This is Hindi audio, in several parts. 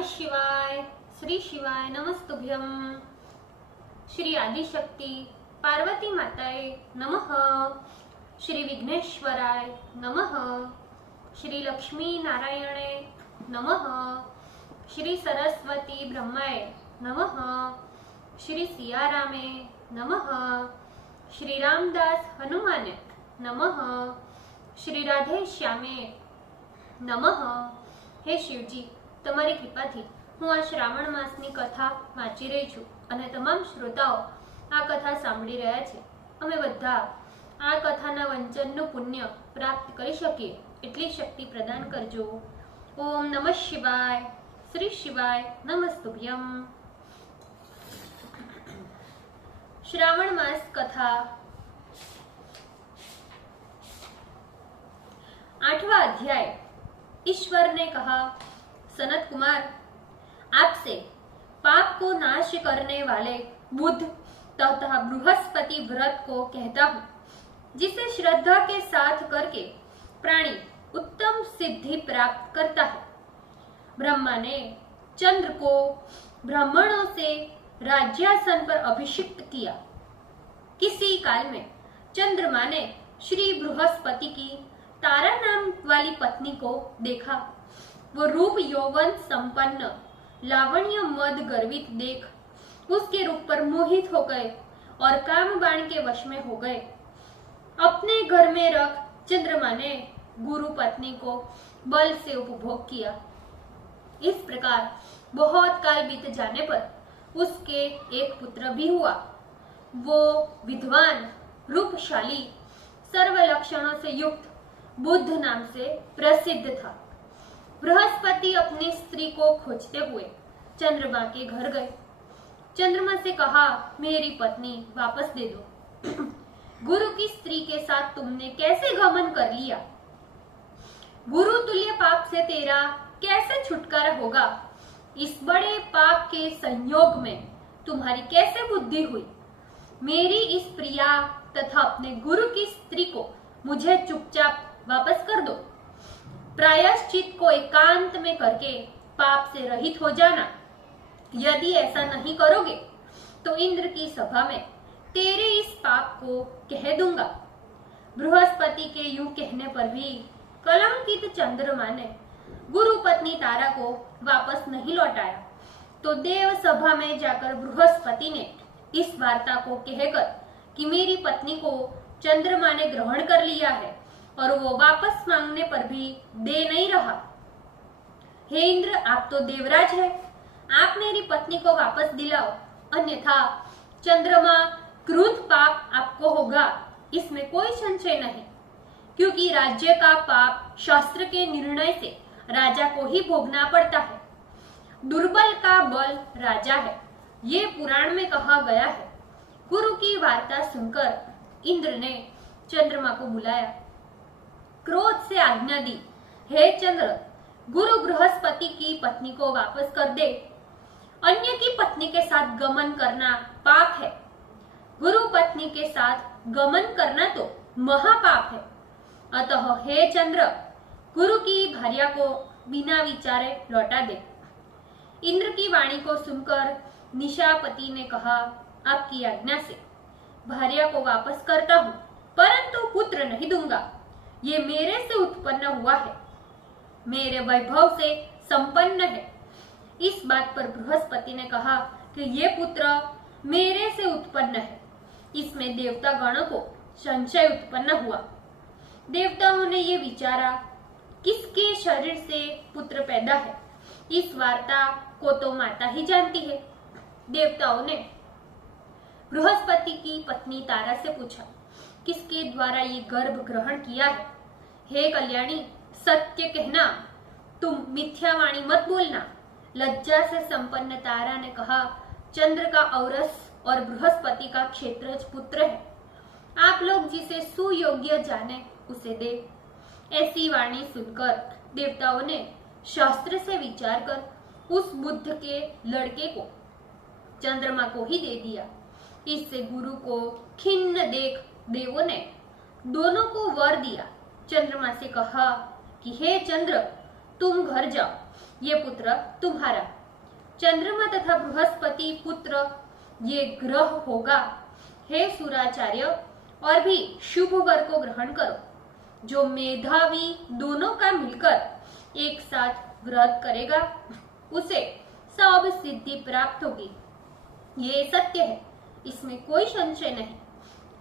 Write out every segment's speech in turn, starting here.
नमः शिवाय। श्री शिवाय नमस्तुभ्यम। श्री आदिशक्ति पार्वती माताए नमः। श्री विघ्नेश्वराय नमः। श्री लक्ष्मी नारायणे नमः। श्री सरस्वती ब्रह्माय नमः। श्री सियारामे नमः। श्री रामदास हनुमाने नमः। श्री राधे श्यामे नमः। हे शिवजी, તમારી કૃપાથી હું આ શ્રાવણ માસની કથા વાંચી રહી છું અને તમામ શ્રોતાઓ આ કથા સાંભળી રહ્યા છે। અમે બધા આ કથાના વંચનનું પુણ્ય પ્રાપ્ત કરી શકીએ એટલી શક્તિ પ્રદાન કરજો। ઓમ નમઃ શિવાય। શ્રી શિવાય નમસ્તુભ્યમ। શ્રાવણ માસ કથા 8वां अध्याय। ईश्वर ने कहा, सनत कुमार, आपसे पाप को नाश करने वाले बुध तथा बृहस्पति व्रत को कहता हूँ, जिसे श्रद्धा के साथ करके प्राणी उत्तम सिद्धि प्राप्त करता है। ब्रह्मा ने चंद्र को ब्राह्मणों से राज्यासन पर अभिषिक्त किया। किसी काल में चंद्रमा ने श्री बृहस्पति की तारा नाम वाली पत्नी को देखा। वो रूप यौवन संपन्न लावण्य मद गर्वित देख उसके रूप पर मोहित हो गए और काम बाण के वश में हो गए। अपने घर में रख चंद्रमा ने गुरु पत्नी को बल से उपभोग किया। इस प्रकार बहुत काल बीत जाने पर उसके एक पुत्र भी हुआ। वो विद्वान, रूपशाली, सर्व लक्षणों से युक्त बुद्ध नाम से प्रसिद्ध था। बृहस्पति अपनी स्त्री को खोजते हुए चंद्रमा के घर गए। चंद्रमा से कहा, मेरी पत्नी वापस दे दो। गुरु की स्त्री के साथ तुमने कैसे गमन कर लिया? गुरु तुल्य पाप से तेरा कैसे छुटकारा होगा? इस बड़े पाप के संयोग में तुम्हारी कैसे बुद्धि हुई? मेरी इस प्रिया तथा अपने गुरु की स्त्री को मुझे चुपचाप वापस कर दो। प्रायश्चित को एकांत में करके पाप से रहित हो जाना। यदि ऐसा नहीं करोगे तो इंद्र की सभा में तेरे इस पाप को कह दूंगा। बृहस्पति के यूं कहने पर भी कलंकित चंद्रमा ने गुरु पत्नी तारा को वापस नहीं लौटाया। तो देव सभा में जाकर बृहस्पति ने इस वार्ता को कहकर कि मेरी पत्नी को चंद्रमा ने ग्रहण कर लिया है और वो वापस मांगने पर भी दे नहीं रहा। हे इंद्र, आप तो देवराज है, आप मेरी पत्नी को वापस दिलाओ, अन्यथा चंद्रमा क्रोध पाप आपको होगा, इसमें कोई संशय नहीं। क्योंकि राज्य का पाप शास्त्र के निर्णय से राजा को ही भोगना पड़ता है। दुर्बल का बल राजा है, ये पुराण में कहा गया है। गुरु की वार्ता सुनकर इंद्र ने चंद्रमा को बुलाया, क्रोध से आज्ञा दी, हे चंद्र, गुरु बृहस्पति की पत्नी को वापस कर दे। अन्य की पत्नी के साथ गमन करना पाप है। गुरु पत्नी के साथ गमन करना तो महापाप है। अतः हे चंद्र, गुरु की भार्या को बिना विचारे लौटा दे। इंद्र की वाणी को सुनकर निशापति ने कहा, आपकी आज्ञा से भार्या को वापस करता हूँ, परंतु पुत्र नहीं दूंगा। ये मेरे से उत्पन्न हुआ है, मेरे वैभव से संपन्न है। इस बात पर बृहस्पति ने कहा कि ये पुत्र मेरे से उत्पन्न है। इसमें देवता गणों को संशय उत्पन्न हुआ। देवताओं ने ये विचारा, किसके शरीर से पुत्र पैदा है? इस वार्ता को तो माता ही जानती है। देवताओं ने बृहस्पति की पत्नी तारा से पूछा, किसके द्वारा ये गर्भ ग्रहण किया है? हे कल्याणी, सत्य कहना, तुम मिथ्यावाणी मत बोलना। लज्जा से संपन्न तारा ने कहा, चंद्र का औरस और बृहस्पति का क्षेत्रज पुत्र है। आप लोग जिसे सुयोग्य जाने उसे दे। ऐसी वाणी सुनकर देवताओं ने शास्त्र से विचार कर उस बुद्ध के लड़के को चंद्रमा को ही दे दिया। इससे गुरु को खिन्न देख देवों ने दोनों को वर दिया। चंद्रमा से कहा कि हे चंद्र, तुम घर जाओ, ये पुत्र तुम्हारा। चंद्रमा तथा बृहस्पति पुत्र ये ग्रह होगा। हे सुराचार्य, और भी शुभ वर को ग्रहण करो। जो मेधावी दोनों का मिलकर एक साथ व्रत करेगा उसे सब सिद्धि प्राप्त होगी। ये सत्य है, इसमें कोई संशय नहीं।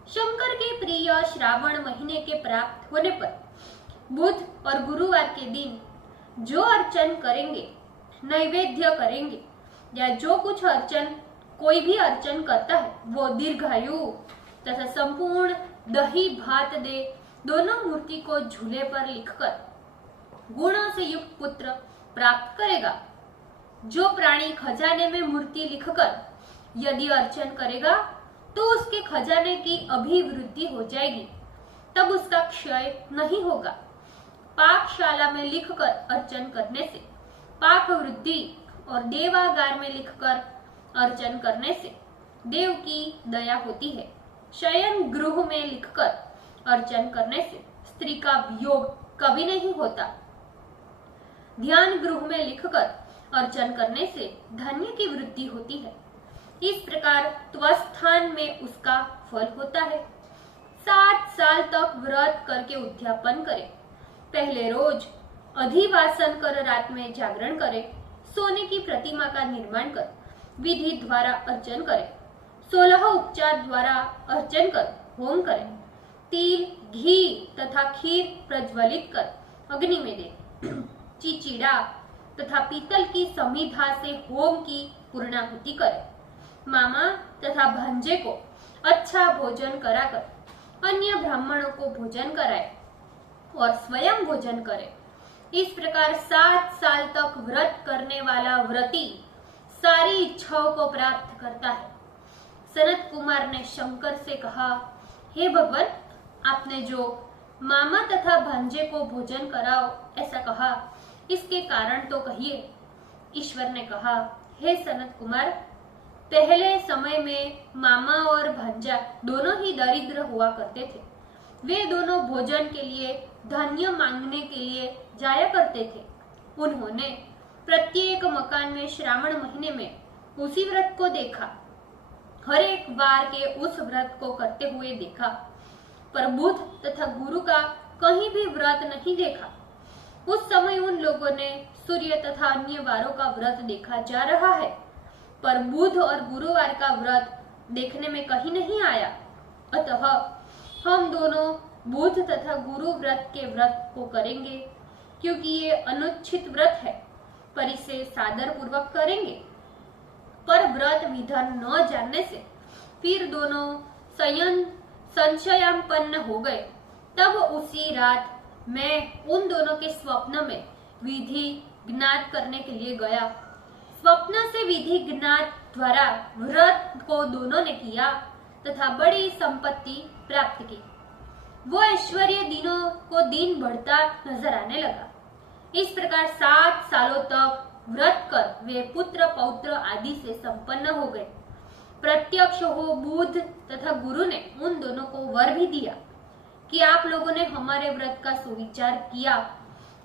शंकर के प्रिय श्रावण महीने के प्राप्त होने पर बुध और गुरुवार के दिन जो अर्चन करेंगे, नैवेद्य करेंगे या जो कुछ अर्चन कोई भी अर्चन करता है वो दीर्घायु तथा संपूर्ण दही भात दे दोनों मूर्ति को झूले पर लिखकर गुणों से युक्त पुत्र प्राप्त करेगा। जो प्राणी खजाने में मूर्ति लिखकर यदि अर्चन करेगा तो उसके खजाने की अभिवृद्धि हो जाएगी, तब उसका क्षय नहीं होगा। पाकशाला में लिखकर अर्चन करने से पाक वृद्धि और देवागार में लिखकर अर्चन करने से देव की दया होती है। शयन गृह में लिखकर अर्चन करने से स्त्री का वियोग कभी नहीं होता। ध्यान गृह में लिखकर अर्चन करने से धन्य की वृद्धि होती है। इस प्रकार त्वस्थान में उसका फल होता है। 7 साल तक व्रत करके उद्यापन करे। पहले रोज अधिवासन कर रात में जागरण करे। सोने की प्रतिमा का निर्माण कर विधि द्वारा अर्चन करे। 16 उपचार द्वारा अर्चन कर होम करे। तिल, घी तथा खीर प्रज्वलित कर अग्नि में दे। चिचिड़ा तथा पीतल की समिधा से होम की पूर्णाहुति करे। मामा तथा भांजे को अच्छा भोजन कराकर अन्य ब्राह्मणों को भोजन कराए और स्वयं भोजन करे। इस प्रकार 7 साल तक व्रत करने वाला व्रती सारी इच्छाओं को प्राप्त करता है। सनत कुमार ने शंकर से कहा, हे भगवान, आपने जो मामा तथा भांजे को भोजन कराओ ऐसा कहा, इसके कारण तो कहिए। ईश्वर ने कहा, हे सनत कुमार, पहले समय में मामा और भांजा दोनों ही दरिद्र हुआ करते थे। वे दोनों भोजन के लिए धान्य मांगने के लिए जाया करते थे। उन्होंने प्रत्येक मकान में श्रावण महीने में उसी व्रत को देखा। हर एक वार के उस व्रत को करते हुए देखा, पर बुध तथा गुरु का कहीं भी व्रत नहीं देखा। उस समय उन लोगों ने सूर्य तथा अन्य वारों का व्रत देखा जा रहा है, पर बुध और गुरुवार का व्रत देखने में कहीं नहीं आया। अतः हम दोनों बुध तथा गुरु व्रत के व्रत को करेंगे, क्योंकि ये अनुच्छित व्रत है, पर इसे सादर पूर्वक करेंगे। पर व्रत विधान न जानने से फिर दोनों संशयापन्न हो गए। तब उसी रात मैं उन दोनों के स्वप्न में विधि ज्ञात करने के लिए गया। स्वप्न से विधि ज्ञात द्वारा व्रत को दोनों ने किया तथा बड़ी संपत्ति प्राप्त की। वो ऐश्वर्य दिनों को दिन बढ़ता नजर आने लगा। इस प्रकार 7 सालों तक व्रत कर वे पुत्र पौत्र आदि से संपन्न हो गए। प्रत्यक्ष हो बुध तथा गुरु ने उन दोनों को वर भी दिया कि आप लोगों ने हमारे व्रत का सुविचार किया,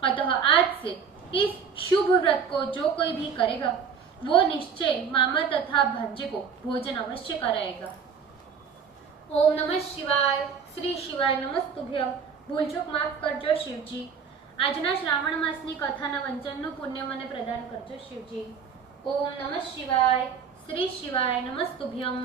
अतः आज से इस शुभ व्रत को जो कोई भी करेगा वो निश्चय मामा तथा भांजे को भोजन अवश्य कराएगा। ओम नमः शिवाय। श्री शिवाय नमस्तुभ्यम। ભૂલચૂક માફ કરજો શિવજી। આજના શ્રાવણ માસની કથાના વંચનનું પુણ્ય મને પ્રદાન કરજો શિવજી। ઓમ નમઃ શિવાય। શ્રી શિવાય નમસ્તુભ્યમ।